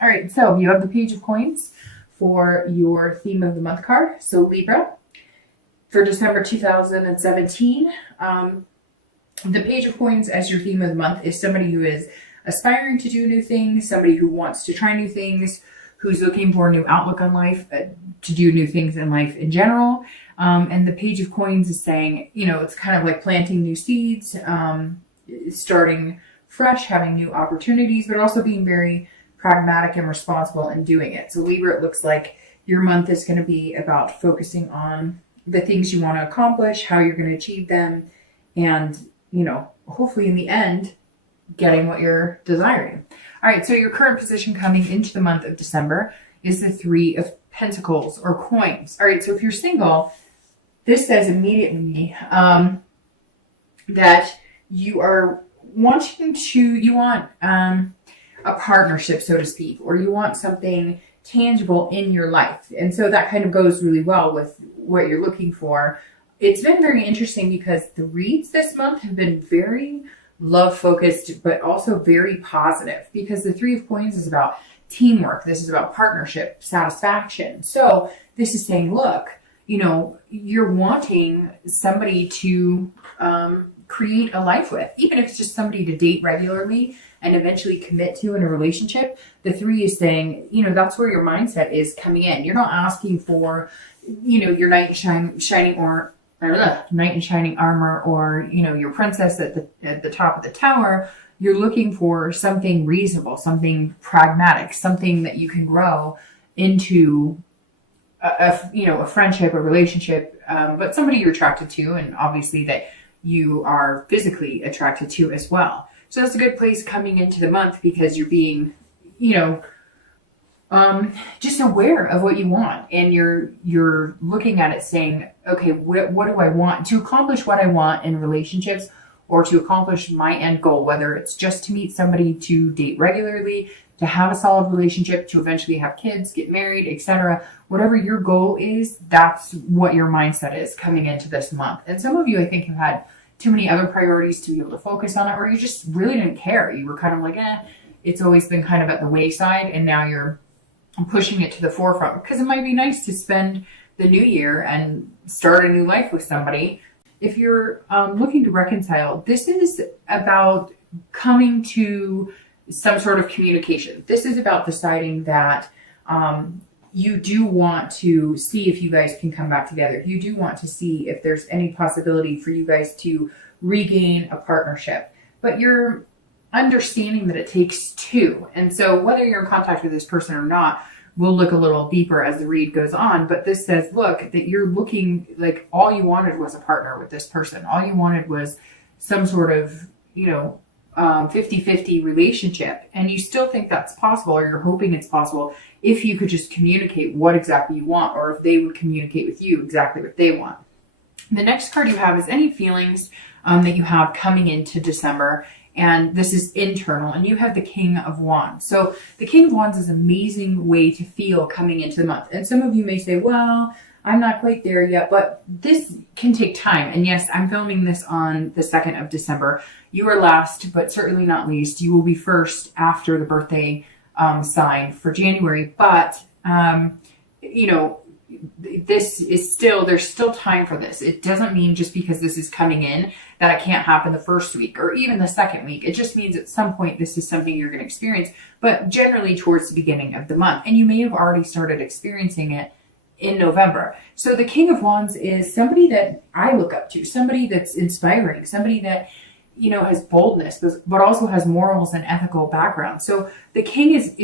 All right, so you have the Page of Coins for your theme of the month card. So Libra, for December 2017, the Page of Coins as your theme of the month is somebody who is aspiring to do new things, somebody who wants to try new things, who's looking for a new outlook on life, to do new things in life in general. And the Page of Coins is saying, it's kind of like planting new seeds, starting fresh, having new opportunities, but also being very pragmatic and responsible in doing it. So Libra, it looks like your month is going to be about focusing on the things you want to accomplish, how you're going to achieve them, and, hopefully in the end, getting what you're desiring. All right, so your current position coming into the month of December is the Three of Pentacles or coins. All right, so if you're single, this says immediately that you are you want a partnership, so to speak, or you want something tangible in your life. And so that kind of goes really well with what you're looking for. It's been very interesting because the reads this month have been very love focused, but also very positive, because the Three of Coins is about teamwork. This is about partnership, satisfaction. So this is saying, look, you're wanting somebody to create a life with, even if it's just somebody to date regularly and eventually commit to in a relationship. The three is saying, that's where your mindset is coming in. You're not asking for, your knight in shining armor, or, your princess at the top of the tower. You're looking for something reasonable, something pragmatic, something that you can grow into a friendship, a relationship, but somebody you're attracted to, and obviously that you are physically attracted to as well. So that's a good place coming into the month, because you're being, just aware of what you want, and you're looking at it saying, okay, what do I want to accomplish, what I want in relationships, or to accomplish my end goal, whether it's just to meet somebody to date regularly, to have a solid relationship, to eventually have kids, get married, etc. Whatever your goal is, that's what your mindset is coming into this month. And some of you, I think, have had too many other priorities to be able to focus on it, or you just really didn't care. You were kind of like, it's always been kind of at the wayside, and now you're pushing it to the forefront, because it might be nice to spend the new year and start a new life with somebody. If you're looking to reconcile, this is about coming to some sort of communication. This is about deciding that you do want to see if you guys can come back together. You do want to see if there's any possibility for you guys to regain a partnership. But you're understanding that it takes two. And so whether you're in contact with this person or not, we'll look a little deeper as the read goes on. But this says, look, that you're looking like all you wanted was a partner with this person. All you wanted was some sort of, 50-50 relationship. And you still think that's possible, or you're hoping it's possible, if you could just communicate what exactly you want, or if they would communicate with you exactly what they want. The next card you have is any feelings that you have coming into December. And this is internal, and you have the King of Wands. So the King of Wands is an amazing way to feel coming into the month. And some of you may say, well, I'm not quite there yet, but this can take time. And yes, I'm filming this on the 2nd of December. You are last, but certainly not least. You will be first after the birthday sign for January. But, this is there's still time for this. It doesn't mean just because this is coming in that it can't happen the first week or even the second week. It just means at some point this is something you're going to experience, but generally towards the beginning of the month. And you may have already started experiencing it in November. So the King of Wands is somebody that I look up to, somebody that's inspiring, somebody that, has boldness, but also has morals and ethical background. So the King is,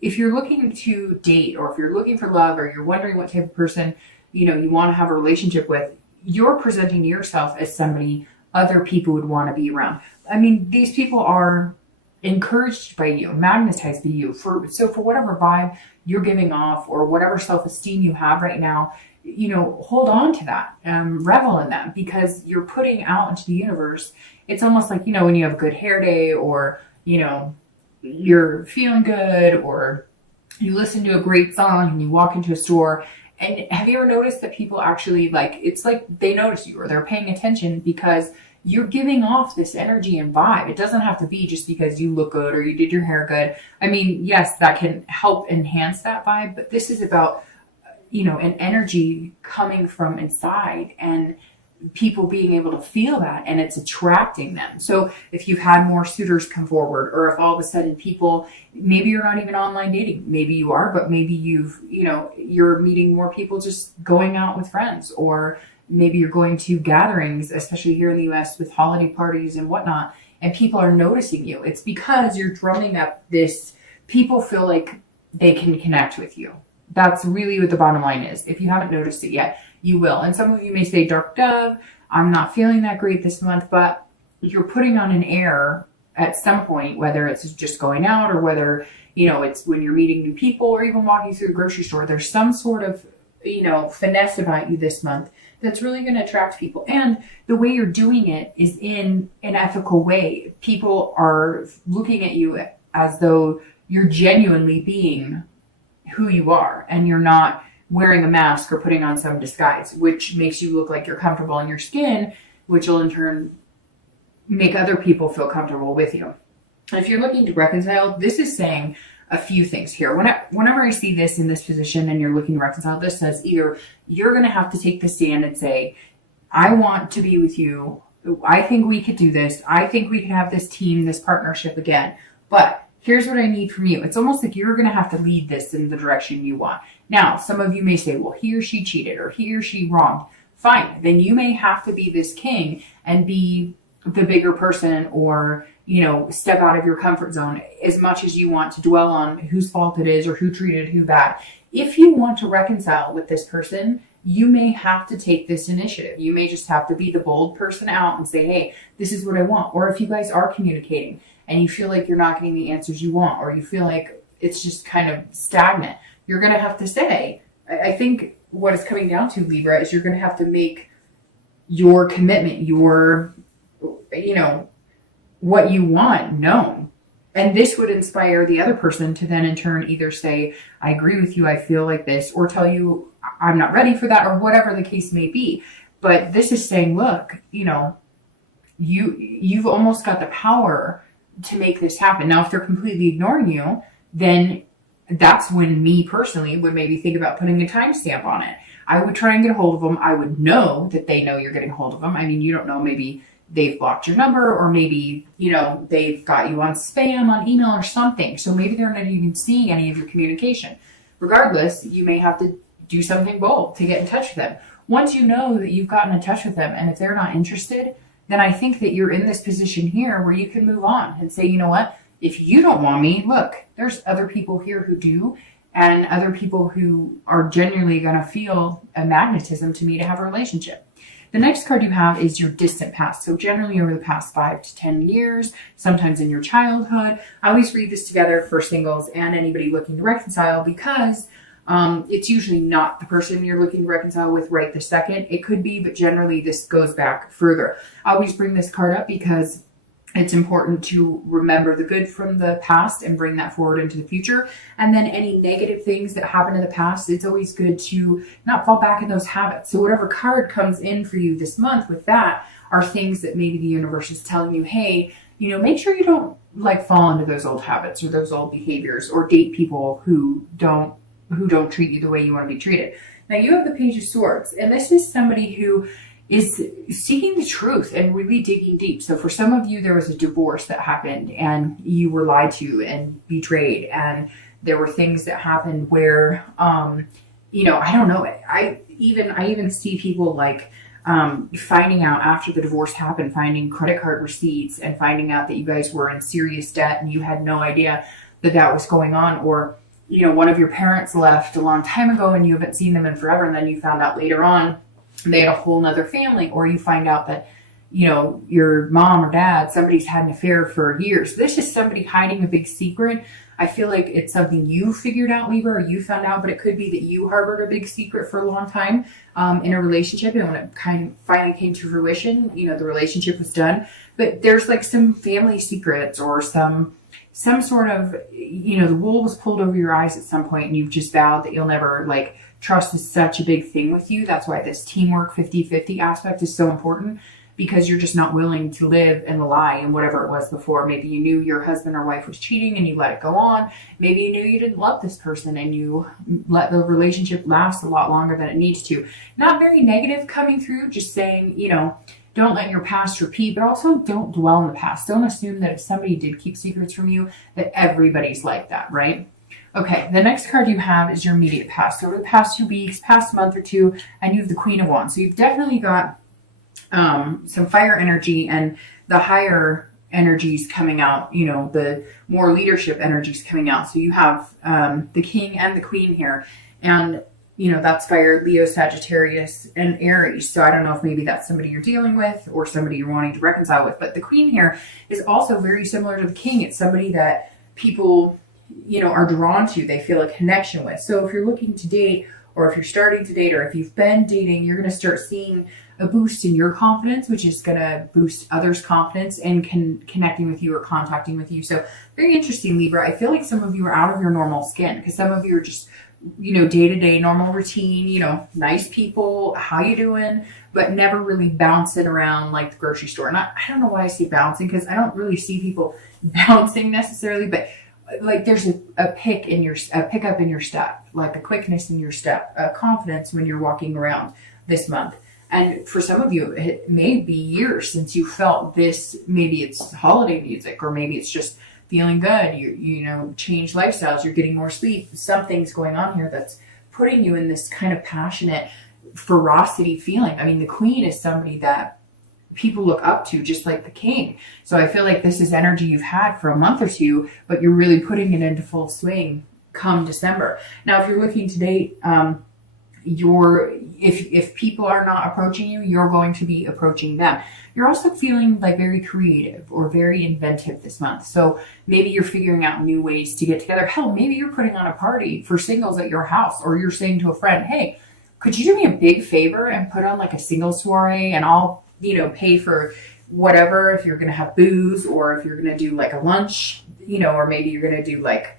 if you're looking to date, or if you're looking for love, or you're wondering what type of person, you want to have a relationship with, you're presenting yourself as somebody other people would want to be around. I mean, these people are encouraged by you, magnetized by you. For whatever vibe you're giving off, or whatever self-esteem you have right now, hold on to that, revel in that, because you're putting out into the universe. It's almost like, when you have a good hair day, or, you're feeling good, or you listen to a great song and you walk into a store. And have you ever noticed that people actually it's like they notice you, or they're paying attention because you're giving off this energy and vibe. It doesn't have to be just because you look good or you did your hair good. I mean, yes, that can help enhance that vibe, but this is about, an energy coming from inside and people being able to feel that, and it's attracting them. So if you've had more suitors come forward, or if all of a sudden people, maybe you're not even online dating, maybe you are, but maybe you're meeting more people just going out with friends, or maybe you're going to gatherings, especially here in the US with holiday parties and whatnot, and people are noticing you. It's because you're drumming up this, people feel like they can connect with you. That's really what the bottom line is. If you haven't noticed it yet, you will. And some of you may say, Dark Dove, I'm not feeling that great this month, but you're putting on an air at some point, whether it's just going out or whether, it's when you're meeting new people or even walking through the grocery store. There's some sort of, finesse about you this month that's really going to attract people. And the way you're doing it is in an ethical way. People are looking at you as though you're genuinely being who you are, and you're not wearing a mask or putting on some disguise, which makes you look like you're comfortable in your skin, which will in turn make other people feel comfortable with you. And if you're looking to reconcile, this is saying a few things here. Whenever I see this in this position and you're looking to reconcile, this says either you're going to have to take the stand and say, I want to be with you. I think we could do this. I think we can have this team, this partnership again. But here's what I need from you. It's almost like you're going to have to lead this in the direction you want. Now, some of you may say, well, he or she cheated or he or she wronged. Fine. Then you may have to be this king and be the bigger person, or, step out of your comfort zone as much as you want to dwell on whose fault it is or who treated who bad. If you want to reconcile with this person, you may have to take this initiative. You may just have to be the bold person out and say, hey, this is what I want. Or if you guys are communicating and you feel like you're not getting the answers you want, or you feel like it's just kind of stagnant, you're going to have to say, I think what it's coming down to, Libra, is you're going to have to make your commitment, your, what you want known. And this would inspire the other person to then in turn either say, I agree with you, I feel like this, or tell you, I'm not ready for that, or whatever the case may be. But this is saying, look, you've almost got the power to make this happen. Now, if they're completely ignoring you, then that's when me personally would maybe think about putting a timestamp on it. I would try and get a hold of them. I would know that they know you're getting a hold of them. I mean, you don't know, maybe they've blocked your number, or maybe, they've got you on spam on email or something. So maybe they're not even seeing any of your communication. Regardless, you may have to do something bold to get in touch with them. Once you know that you've gotten in touch with them, and if they're not interested, then I think that you're in this position here where you can move on and say, you know what, if you don't want me, look, there's other people here who do, and other people who are genuinely going to feel a magnetism to me to have a relationship. The next card you have is your distant past. So generally over the past 5 to 10 years, sometimes in your childhood. I always read this together for singles and anybody looking to reconcile, because it's usually not the person you're looking to reconcile with right this second. It could be, but generally this goes back further. I always bring this card up because it's important to remember the good from the past and bring that forward into the future. And then any negative things that happened in the past, it's always good to not fall back in those habits. So whatever card comes in for you this month with that are things that maybe the universe is telling you, hey, make sure you don't fall into those old habits or those old behaviors, or date people who don't treat you the way you want to be treated. Now you have the Page of Swords, and this is somebody who is seeking the truth and really digging deep. So for some of you, there was a divorce that happened and you were lied to and betrayed. And there were things that happened where, I don't know. I even see people finding out after the divorce happened, finding credit card receipts and finding out that you guys were in serious debt and you had no idea that was going on. Or, one of your parents left a long time ago and you haven't seen them in forever. And then you found out later on they had a whole nother family, or you find out that, your mom or dad, somebody's had an affair for years. This is somebody hiding a big secret. I feel like it's something you figured out, Libra, or you found out, but it could be that you harbored a big secret for a long time in a relationship. And when it finally came to fruition, the relationship was done. But there's some family secrets or some sort of, the wool was pulled over your eyes at some point and you've just vowed that you'll never trust is such a big thing with you. That's why this teamwork 50-50 aspect is so important, because you're just not willing to live in the lie and whatever it was before. Maybe you knew your husband or wife was cheating and you let it go on. Maybe you knew you didn't love this person and you let the relationship last a lot longer than it needs to. Not very negative coming through, just saying, you know, don't let your past repeat, but also don't dwell in the past. Don't assume that if somebody did keep secrets from you, that everybody's like that, right? Okay, the next card you have is your immediate past. So over the past 2 weeks, past month or two, and you have the Queen of Wands. So you've definitely got some fire energy and the higher energies coming out, you know, the more leadership energies coming out. So you have the King and the Queen here. And you know, that's fire, Leo, Sagittarius, and Aries. So I don't know if maybe that's somebody you're dealing with or somebody you're wanting to reconcile with. But the Queen here is also very similar to the King. It's somebody that people, you know, are drawn to. They feel a connection with. So if you're looking to date, or if you're starting to date, or if you've been dating, you're going to start seeing a boost in your confidence, which is going to boost others' confidence and connecting with you or contacting with you. So very interesting, Libra. I feel like some of you are out of your normal skin because some of you are just, you know, day-to-day normal routine, you know, nice people, how you doing, but never really bouncing around like the grocery store. And I don't know why I say bouncing, because I don't really see people bouncing necessarily, but like there's a pickup in your step, like a quickness in your step, a confidence when you're walking around this month. And for some of you, it may be years since you felt this. Maybe it's holiday music, or maybe it's just feeling good, you know, change lifestyles, you're getting more sleep. Something's going on here that's putting you in this kind of passionate ferocity feeling. I mean, the Queen is somebody that people look up to, just like the King. So I feel like this is energy you've had for a month or two, but you're really putting it into full swing come December. Now, if you're looking to date, if people are not approaching you, you're going to be approaching them. You're also feeling like very creative or very inventive this month. So maybe you're figuring out new ways to get together. Hell, maybe you're putting on a party for singles at your house, or you're saying to a friend, hey, could you do me a big favor and put on like a single soiree, and I'll, you know, pay for whatever, if you're going to have booze, or if you're going to do like a lunch, you know, or maybe you're going to do like,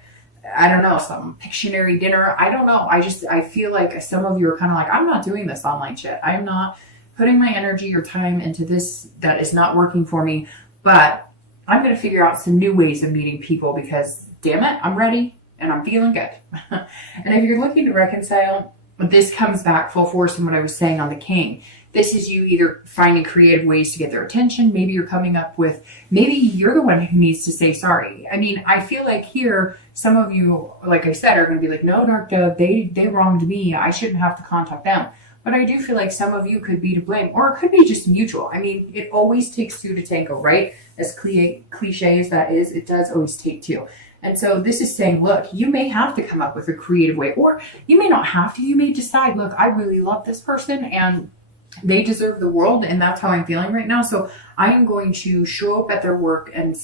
I don't know, some Pictionary dinner. I don't know. I feel like some of you are kind of like, I'm not doing this online shit. I'm not putting my energy or time into this that is not working for me, but I'm going to figure out some new ways of meeting people because damn it, I'm ready and I'm feeling good. And if you're looking to reconcile, this comes back full force in what I was saying on the King. This is you either finding creative ways to get their attention. Maybe you're coming up with, maybe you're the one who needs to say sorry. I mean, I feel like here, some of you, like I said, are going to be like, no, Dark Dove, they wronged me. I shouldn't have to contact them. But I do feel like some of you could be to blame, or it could be just mutual. I mean, it always takes two to tango, right? As cliche as that is, it does always take two. And so this is saying, look, you may have to come up with a creative way, or you may not have to. You may decide, look, I really love this person and they deserve the world, and that's how I'm feeling right now. So I am going to show up at their work and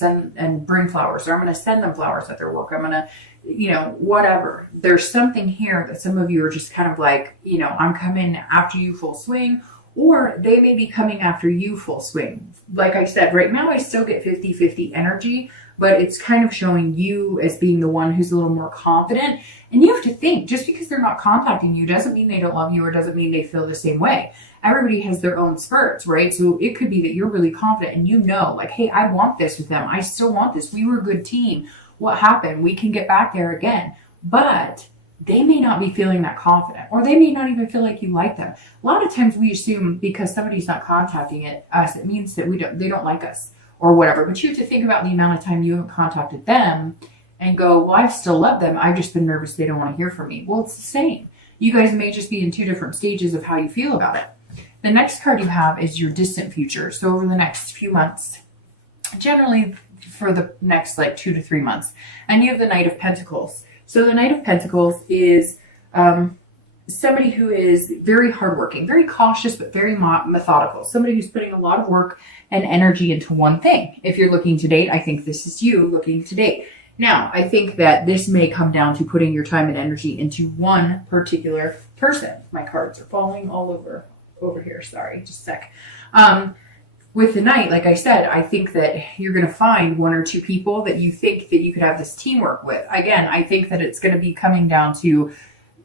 bring flowers, or I'm going to send them flowers at their work. I'm going to, you know, whatever. There's something here that some of you are just kind of like, you know, I'm coming after you full swing, or they may be coming after you full swing. Like I said, right now I still get 50-50 energy, but it's kind of showing you as being the one who's a little more confident. And you have to think, just because they're not contacting you doesn't mean they don't love you, or doesn't mean they feel the same way. Everybody has their own spurts, right? So it could be that you're really confident and you know, like, hey, I want this with them. I still want this. We were a good team. What happened? We can get back there again. But they may not be feeling that confident, or they may not even feel like you like them. A lot of times we assume because somebody's not contacting us, it means that they don't like us or whatever. But you have to think about the amount of time you haven't contacted them and go, well, I still love them. I've just been nervous they don't want to hear from me. Well, it's the same. You guys may just be in two different stages of how you feel about it. The next card you have is your distant future. So over the next few months, generally for the next like 2 to 3 months. And you have the Knight of Pentacles. So the Knight of Pentacles is somebody who is very hardworking, very cautious, but very methodical. Somebody who's putting a lot of work and energy into one thing. If you're looking to date, I think this is you looking to date. Now, I think that this may come down to putting your time and energy into one particular person. My cards are falling all over here. Sorry, just a sec. With the Knight, like I said, I think that you're going to find 1 or 2 people that you think that you could have this teamwork with. Again, I think that it's going to be coming down to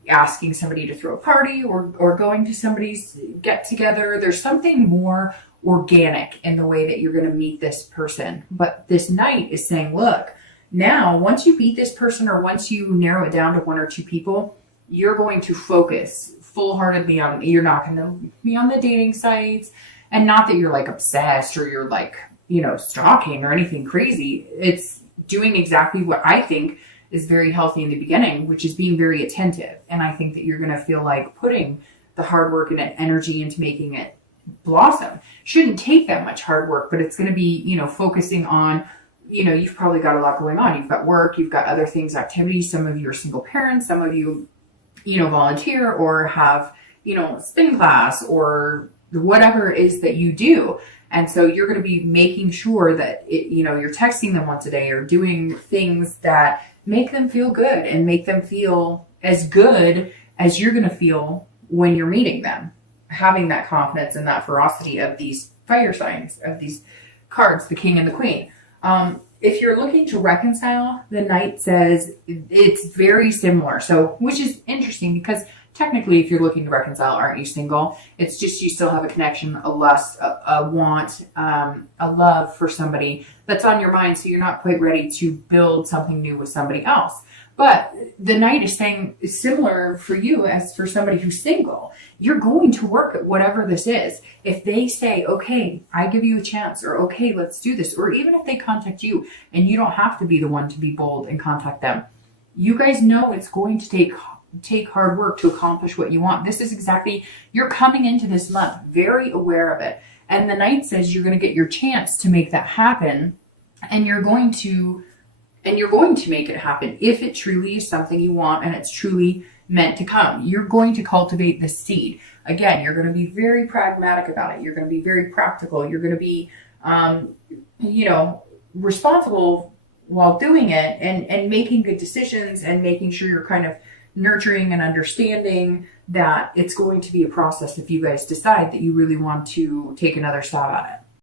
asking somebody to throw a party, or going to somebody's get together. There's something more organic in the way that you're going to meet this person. But this Knight is saying, look, now once you meet this person, or once you narrow it down to 1 or 2 people, you're going to focus full-heartedly on, you're not going to be on the dating sites. And not that you're like obsessed or you're like, you know, stalking or anything crazy. It's doing exactly what I think is very healthy in the beginning, which is being very attentive. And I think that you're going to feel like putting the hard work and energy into making it blossom. Shouldn't take that much hard work, but it's going to be, you know, focusing on, you know, you've probably got a lot going on. You've got work, you've got other things, activities. Some of you are single parents, some of you, you know, volunteer or have, you know, spin class or whatever it is that you do. And so you're going to be making sure that, you know, you're texting them once a day or doing things that make them feel good and make them feel as good as you're going to feel when you're meeting them. Having that confidence and that ferocity of these fire signs, of these cards, the King and the Queen. If you're looking to reconcile, the Knight says it's very similar. So, which is interesting because technically, if you're looking to reconcile, aren't you single? It's just you still have a connection, a lust, a want, a love for somebody that's on your mind. So you're not quite ready to build something new with somebody else. But the Knight is saying it's similar for you as for somebody who's single. You're going to work at whatever this is. If they say, okay, I give you a chance, or okay, let's do this, or even if they contact you and you don't have to be the one to be bold and contact them, you guys know it's going to take hard work to accomplish what you want. This is exactly, you're coming into this month very aware of it. And the Knight says you're going to get your chance to make that happen, and you're going to make it happen if it truly is something you want and it's truly meant to come. You're going to cultivate the seed. Again, you're going to be very pragmatic about it. You're going to be very practical. You're going to be, you know, responsible while doing it and making good decisions and making sure you're kind of nurturing and understanding that it's going to be a process if you guys decide that you really want to take another stab at it.